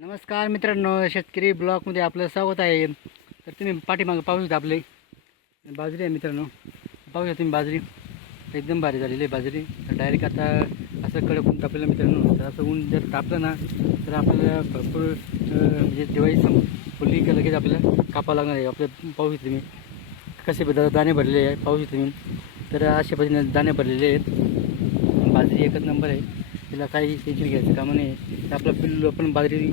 नमस्कार मित्रांनो शेतकरी ब्लॉकमध्ये आपलं स्वागत आहे. तर तुम्ही पाठीमागं पाहू शकता आपले बाजरी आहे मित्रांनो. पाहू शकता तुम्ही बाजरी. एकदम भारी झालेली आहे बाजरी. तर डायरेक्ट आता असं कडक ऊन तापलेलं मित्रांनो. तर असं ऊन जर तापलं ना तर आपल्याला भरपूर म्हणजे दिवाळी सम फुलली की लगेच आपल्याला कापावं लागणार आहे. आपलं पाहू शकता तुम्ही. कसे बदल दाणे भरलेले आहे पाहू शकता तुम्ही. तर अशा पद्धतीने दाणे भरलेले आहेत. बाजरी एकच नंबर आहे. तिला काही टेन्शन घ्यायचं कामं नाही. तर आपलं पिल्लू आपण बाजरी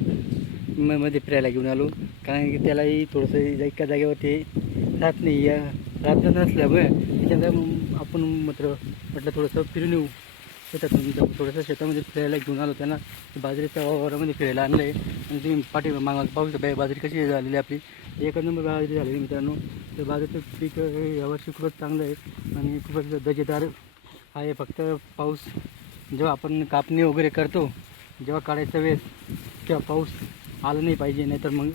मध्ये फिरायला घेऊन आलो. कारण की त्यालाही थोडंसं एका जागेवर ते राहत नाही. या राहत नसल्यामुळे त्याच्यानंतर मग आपण मात्र म्हटलं थोडंसं फिरून येऊ. शेतातून थोडंसं शेतामध्ये फिरायला घेऊन आलो. त्यांना बाजरीच्या वावरामध्ये फिरायला आणलं आहे आणि तुम्ही पाठी मागा पाहू शकता. बाजरी कशी झालेली आहे आपली. एक नंबर बाजरी झालेली मित्रांनो. तर बाजरीचं पीक हे यावर्षी खूपच चांगलं आहे. आणि खूपच दर्जेदार आहे. फक्त पाऊस जेव्हा आपण कापणी वगैरे करतो जेव्हा काढायचा वेळेस किंवा पाऊस आला नाही पाहिजे नाहीतर मग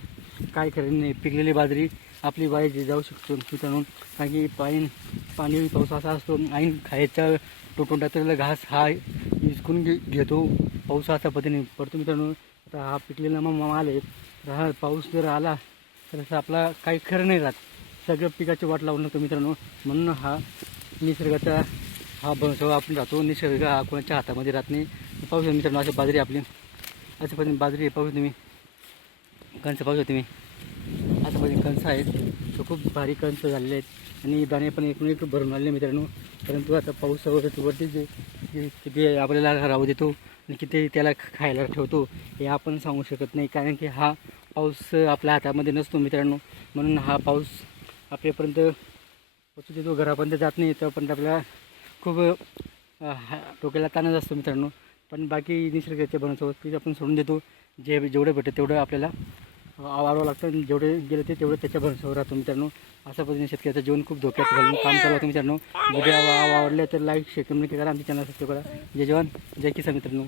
काय खरं नाही पिकलेली बाजरी आपली वायाची जाऊ शकतो मित्रांनो. कारण की पाईन पाणी पाऊस असा असतो ऐन खायचा टोटोंडातलेला घास हा विचकून घे घेतो. पाऊस असा पद्धतीने पडतो मित्रांनो. आता हा पिकलेला मग माल आहे. तर हा पाऊस जर आला तर असं आपला काही खरं नाही राहत. सगळं पिकाची वाट लावून लागतो मित्रांनो. म्हणून हा निसर्गाचा हा बनसव आपण राहतो निसर्ग हा कोणाच्या हातामध्ये राहत नाही. पाहू शकतो मित्रांनो अशी बाजरी आपली. अशा पद्धतीने बाजरी पाहू शकता तुम्ही. कणसं पाहू शकतो तुम्ही. अशा पद्धतीने कणसं आहेत. तो खूप भारी कणसं झालेले आहेत. आणि दाणे पण एकूण एक भरून आले मित्रांनो. परंतु आता पाऊस वरती जे जे किती आपल्याला राहू देतो आणि किती त्याला खायला ठेवतो हे आपण सांगू शकत नाही. कारण की हा पाऊस आपल्या हातामध्ये नसतो मित्रांनो. म्हणून हा पाऊस आपल्यापर्यंत पोचू देतो. घरापर्यंत जात नाही. तोपर्यंत आपल्याला खूप हा डोक्याला ताणच असतो मित्रांनो. पण बाकी निसर्गाच्या बनसोबत पीक आपण सोडून देतो. जे जेवढं भेटतं तेवढं आपल्याला वाढवावं लागतं आणि जेवढे गेलं ते तेवढं त्याच्या भरोशावर राहतो मित्रांनो. अशा पद्धतीने शेतकऱ्याचं जीवन खूप धोक्यात घालून काम चालू होतं मित्रांनो. व्हिडिओ आवडले तर लाईक शेअर कमेंट करा. आमच्या चॅनल सबस्क्राईब करा. जय जवान जय किसान मित्रांनो.